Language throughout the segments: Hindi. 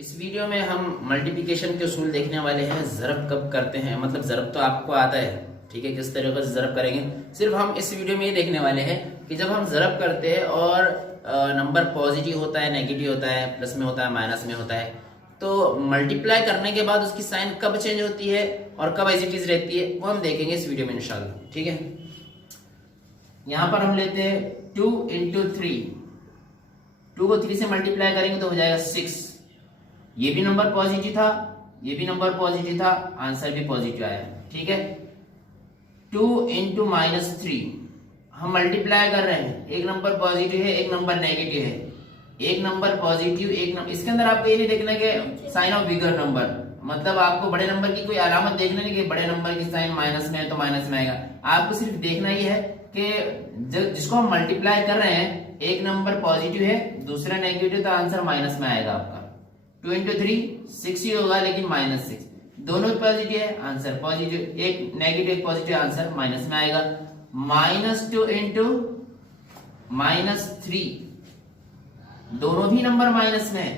इस वीडियो में हम मल्टीप्लिकेशन के उसूल देखने वाले हैं। ज़रब कब करते हैं, मतलब ज़रब तो आपको आता है, ठीक है, किस तरीके से ज़रब करेंगे। सिर्फ हम इस वीडियो में ये देखने वाले हैं कि जब हम ज़रब करते हैं और नंबर पॉजिटिव होता है, नेगेटिव होता है, प्लस में होता है, माइनस में होता है, तो मल्टीप्लाई करने के बाद उसकी साइन कब चेंज होती है और कब एज इट इज रहती है, वो हम देखेंगे इस वीडियो में इंशाल्लाह। ठीक है, यहाँ पर हम लेते हैं 2 इंटू 3। 2 को 3 से मल्टीप्लाई करेंगे तो हो जाएगा 6। ये भी नंबर पॉजिटिव था, ये भी नंबर पॉजिटिव था, आंसर भी पॉजिटिव आया। ठीक है, 2 इंटू -3 हम मल्टीप्लाई कर रहे हैं, एक नंबर पॉजिटिव है, एक नंबर नेगेटिव है। एक नंबर पॉजिटिव, एक नंबर, इसके अंदर आपको ये नहीं देखना कि साइन ऑफ बिगर नंबर, मतलब आपको बड़े नंबर की कोई अलामत देखना नहीं कि बड़े नंबर की साइन माइनस में है तो माइनस में आएगा। आपको सिर्फ देखना ही है कि जिसको हम मल्टीप्लाई कर रहे हैं, एक नंबर पॉजिटिव है, दूसरा नेगेटिव है, तो आंसर माइनस में आएगा आपका। 2 इंटू 3 6 ही होगा, लेकिन -6 दोनों पॉजिटिव है, आंसर पॉजिटिव, एक नेगेटिव एक पॉजिटिव, आंसर माइनस में आएगा। -2 इंटू -3 दोनों भी नंबर माइनस में है,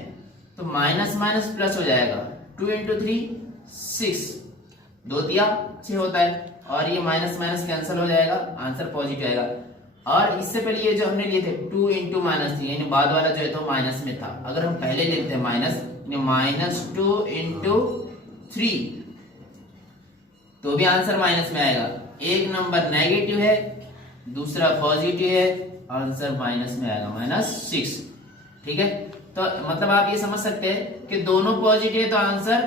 तो माइनस माइनस प्लस हो जाएगा। 2 इंटू 3 6, 2 दिया 6 होता है, और ये माइनस माइनस कैंसिल हो जाएगा, आंसर पॉजिटिव आएगा। और इससे पहले ये जो हमने लिए थे 2 इंटू -3, यानी बाद वाला जो है तो माइनस में था। अगर हम पहले लेते हैं -2 इंटू 3 तो भी आंसर माइनस में आएगा। एक नंबर नेगेटिव है, दूसरा पॉजिटिव है, आंसर माइनस में आएगा, -6। ठीक है, तो मतलब आप ये समझ सकते हैं कि दोनों पॉजिटिव है तो आंसर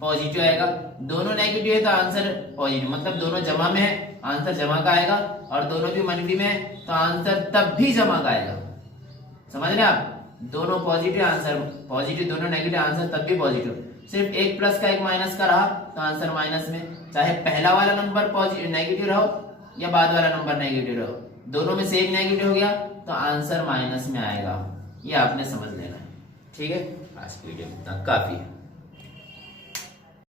पॉजिटिव आएगा, दोनों नेगेटिव है तो आंसर पॉजिटिव, मतलब दोनों जमा में है, आंसर जमा का आएगा, और दोनों भी मनफी में है तो आंसर तब भी जमा का आएगा। समझ रहे आप, दोनों पॉजिटिव आंसर पॉजिटिव, दोनों नेगेटिव आंसर तब भी पॉजिटिव। सिर्फ एक प्लस का एक माइनस का रहा तो आंसर माइनस में, चाहे पहला वाला नंबर पॉजिटिव नेगेटिव रहो या बाद वाला नंबर नेगेटिव रहो, दोनों में से एक नेगेटिव हो गया तो आंसर माइनस में आएगा। ये आपने समझ लेना है। ठीक है, आज की वीडियो इतना काफी है।